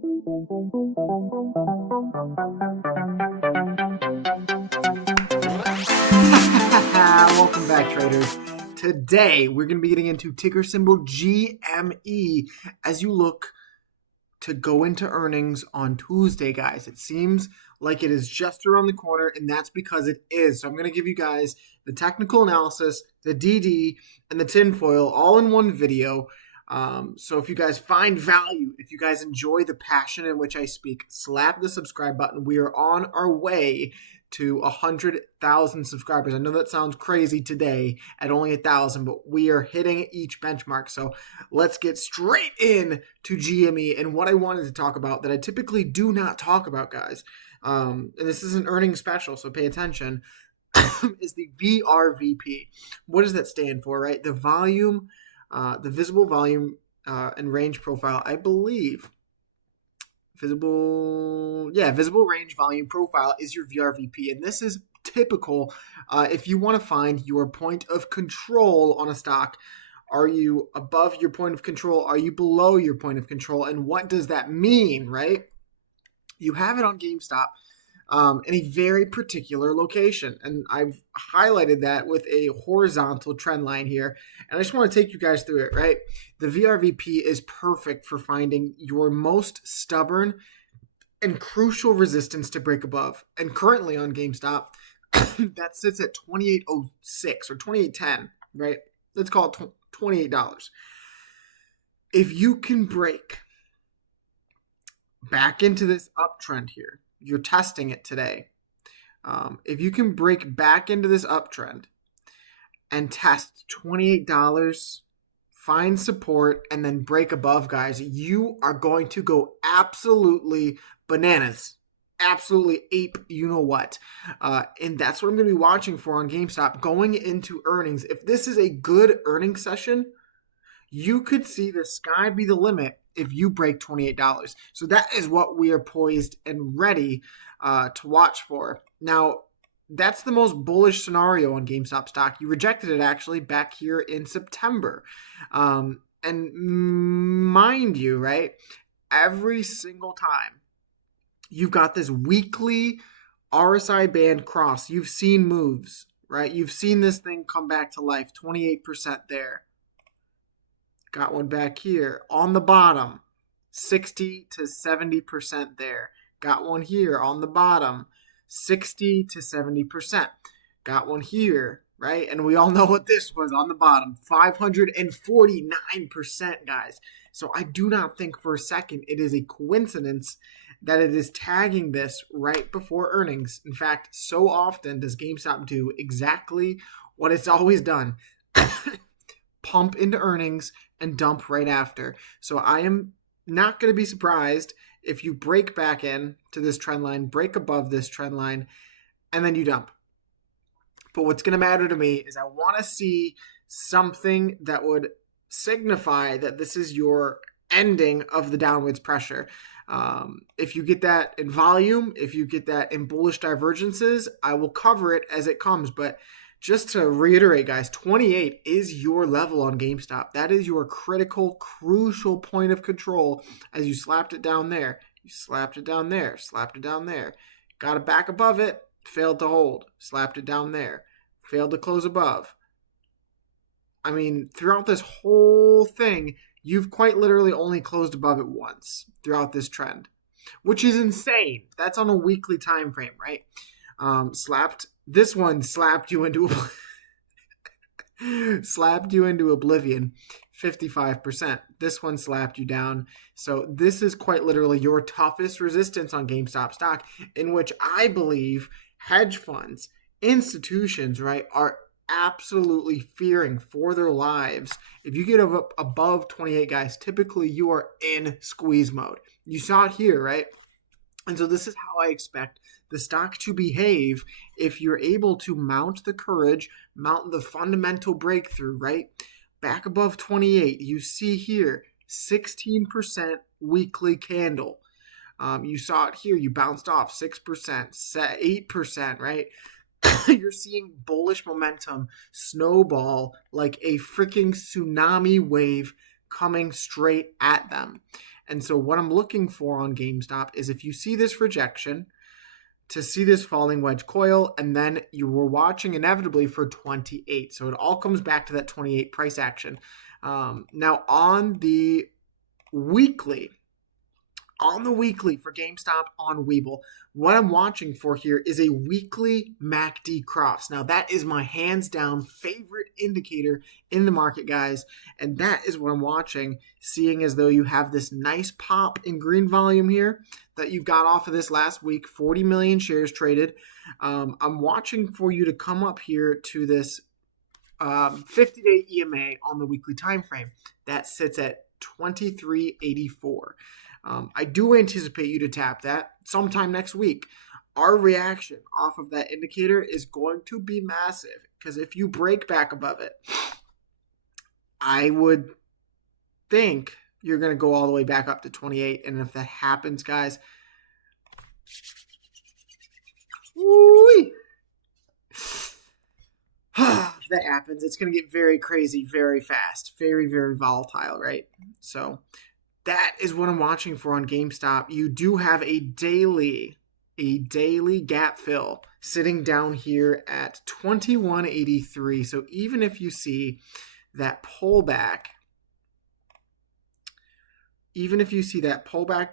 Welcome back, traders. Today, we're going to be getting into ticker symbol GME as you look to go into earnings on Tuesday, guys. It seems like it is just around the corner, and that's because it is. So I'm going to give you guys the technical analysis, the DD, and the tinfoil all in one video. So if you guys find value, if you guys enjoy the passion in which I speak, slap the subscribe button. We are on our way to 100,000 subscribers. I know that sounds crazy today at only 1,000, but we are hitting each benchmark. So let's get straight in to GME and what I wanted to talk about that I typically do not talk about, guys. And this is an earnings special, so pay attention. Is the VRVP. What does that stand for, right? The volume, the visible volume and range profile, I believe. Visible range volume profile is your VRVP, and this is typical if you want to find your point of control on a stock. Are you above your point of control? Are you below your point of control? And what does that mean, right? You have it on GameStop in a very particular location, and I've highlighted that with a horizontal trend line here, and I just want to take you guys through it, right? The VRVP is perfect for finding your most stubborn and crucial resistance to break above, and currently on GameStop, that sits at $28.06 or $28.10, right? Let's call it $28. If you can break back into this uptrend here, you're testing it today. If you can break back into this uptrend and test $28, find support, and then break above, guys, you are going to go absolutely bananas. Absolutely ape, you know what. And that's what I'm going to be watching for on GameStop going into earnings. If this is a good earnings session, you could see the sky be the limit if you break $28. So that is what we are poised and ready to watch for. Now, that's the most bullish scenario on GameStop stock. You rejected it actually back here in September. And mind you, right, every single time you've got this weekly RSI band cross, you've seen moves, right? You've seen this thing come back to life, 28% there. Got one back here on the bottom, 60 to 70% there. Got one here on the bottom, 60 to 70%. Got one here, right? And we all know what this was on the bottom, 549%, guys. So I do not think for a second it is a coincidence that it is tagging this right before earnings. In fact, so often does GameStop do exactly what it's always done. Pump into earnings and dump right after. So I am not going to be surprised if you break back in to this trend line, break above this trend line, and then you dump. But what's going to matter to me is I want to see something that would signify that this is your ending of the downwards pressure. If you get that in volume, if you get that in bullish divergences, I will cover it as it comes. But just to reiterate, guys, 28 is your level on GameStop. That is your critical, crucial point of control as you slapped it down there. You slapped it down there, slapped it down there. Got it back above it, failed to hold. Slapped it down there, failed to close above. I mean, throughout this whole thing, you've quite literally only closed above it once throughout this trend, which is insane. That's on a weekly time frame, right? This one slapped you into oblivion, 55%. This one slapped you down. So this is quite literally your toughest resistance on GameStop stock, in which I believe hedge funds, institutions, right, are absolutely fearing for their lives. If you get above 28, guys, typically you are in squeeze mode. You saw it here, right? And so this is how I expect the stock to behave if you're able to mount the courage, mount the fundamental breakthrough, right? Back above 28, you see here, 16% weekly candle. You saw it here, you bounced off 6%, 8%, right? You're seeing bullish momentum snowball like a freaking tsunami wave coming straight at them. And so what I'm looking for on GameStop is if you see this rejection, to see this falling wedge coil, and then you were watching inevitably for 28. So it all comes back to that 28 price action. Now weekly, on the weekly for GameStop on Webull, what I'm watching for here is a weekly MACD cross. Now, that is my hands down favorite indicator in the market, guys. And that is what I'm watching, seeing as though you have this nice pop in green volume here that you've got off of this last week, 40 million shares traded. I'm watching for you to come up here to this 50-day EMA on the weekly time frame. That sits at 2384. I do anticipate you to tap that sometime next week. Our reaction off of that indicator is going to be massive, because if you break back above it, I would think you're going to go all the way back up to 28. And if that happens, guys, if that happens, it's going to get very crazy very fast, very, very volatile, right? So that is what I'm watching for on GameStop. You do have a daily gap fill sitting down here at 2183. So even if you see that pullback,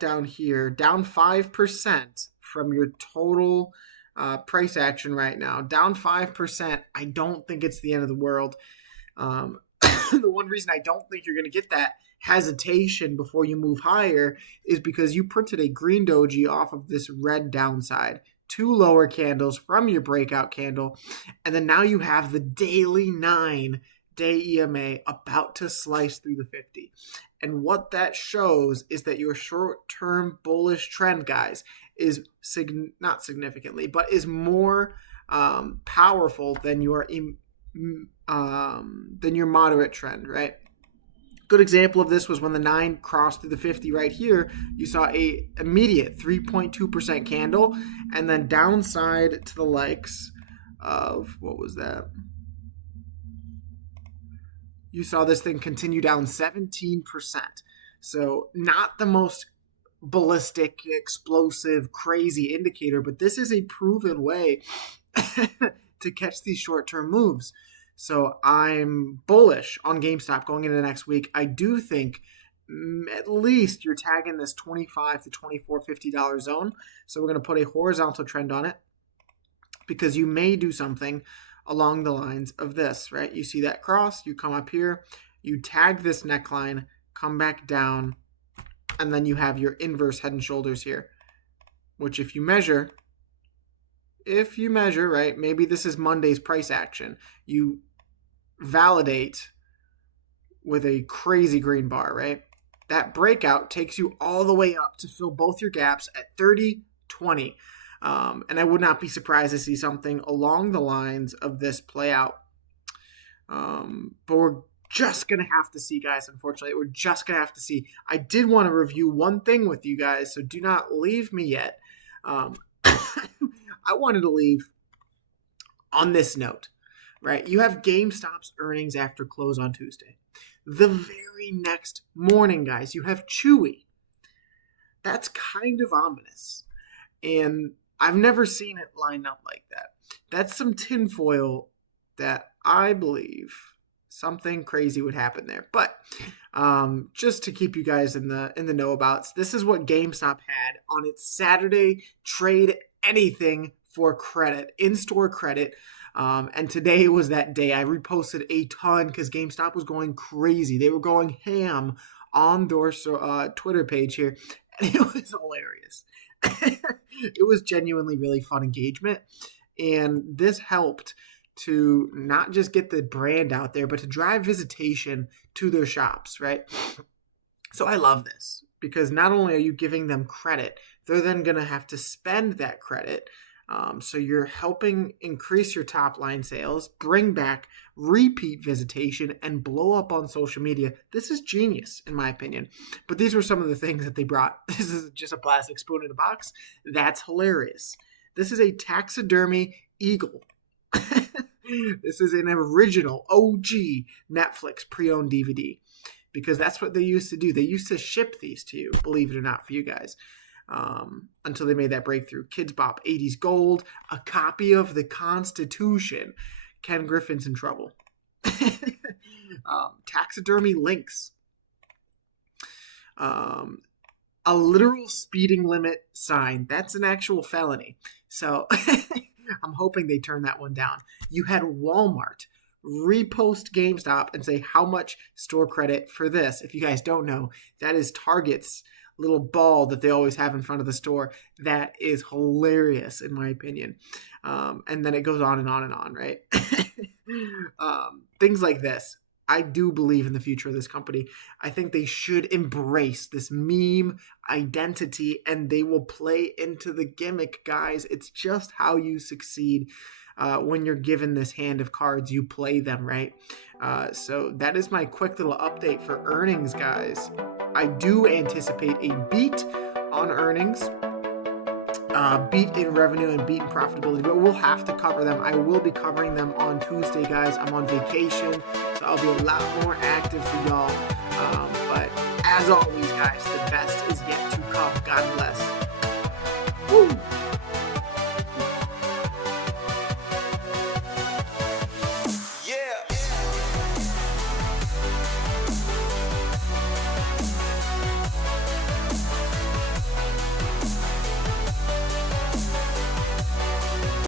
down here, down 5% from your total price action right now, down 5%, I don't think it's the end of the world. The one reason I don't think you're going to get that hesitation before you move higher is because you printed a green doji off of this red downside, 2 lower candles from your breakout candle, and then now you have the daily 9-day EMA about to slice through the 50. And what that shows is that your short-term bullish trend, guys, is not significantly, but is more powerful than your moderate trend, right? Good example of this was when the 9 crossed through the 50 right here. You saw a immediate 3.2% candle, and then downside to the likes of, what was that? You saw this thing continue down 17%. So not the most ballistic, explosive, crazy indicator, but this is a proven way to catch these short-term moves. So I'm bullish on GameStop going into next week. I do think at least you're tagging this $25 to $24.50 zone. So we're going to put a horizontal trend on it, because you may do something along the lines of this, right? You see that cross, you come up here, you tag this neckline, come back down, and then you have your inverse head and shoulders here, which if you measure, right, maybe this is Monday's price action, you validate with a crazy green bar, right? That breakout takes you all the way up to fill both your gaps at 30-20. And I would not be surprised to see something along the lines of this play out. But we're just going to have to see, guys, unfortunately. We're just going to have to see. I did want to review one thing with you guys, so do not leave me yet. I wanted to leave on this note, right? You have GameStop's earnings after close on Tuesday. The very next morning, guys, you have Chewy. That's kind of ominous. And I've never seen it line up like that. That's some tinfoil that I believe something crazy would happen there. But just to keep you guys in the know about, this is what GameStop had on its Saturday trade anything for credit, in-store credit. And today was that day. I reposted a ton because GameStop was going crazy. They were going ham on their Twitter page here, and it was hilarious. It was genuinely really fun engagement, and this helped to not just get the brand out there, but to drive visitation to their shops, right? So I love this, because not only are you giving them credit, they're then going to have to spend that credit. So you're helping increase your top line sales, bring back repeat visitation, and blow up on social media. This is genius, in my opinion. But these were some of the things that they brought. This is just a plastic spoon in a box. That's hilarious. This is a taxidermy eagle. This is an original OG Netflix pre-owned DVD. because that's what they used to do. They used to ship these to you, believe it or not, for you guys, until they made that breakthrough. Kids Bop 80s Gold, a copy of the Constitution. Ken Griffin's in trouble. Taxidermy Lynx. A literal speeding limit sign. That's an actual felony. So I'm hoping they turn that one down. You had Walmart repost GameStop and say how much store credit for this. If you guys don't know, that is Target's little ball that they always have in front of the store. That is hilarious in my opinion. And then it goes on and on and on, right? Things like this. I do believe in the future of this company. I think they should embrace this meme identity, and they will play into the gimmick, guys. It's just how you succeed. When you're given this hand of cards, you play them, right? So that is my quick little update for earnings, guys. I do anticipate a beat on earnings, beat in revenue and beat in profitability, but we'll have to cover them. I will be covering them on Tuesday, guys. I'm on vacation, so I'll be a lot more active for y'all. But as always, guys, the best is yet to come. God bless.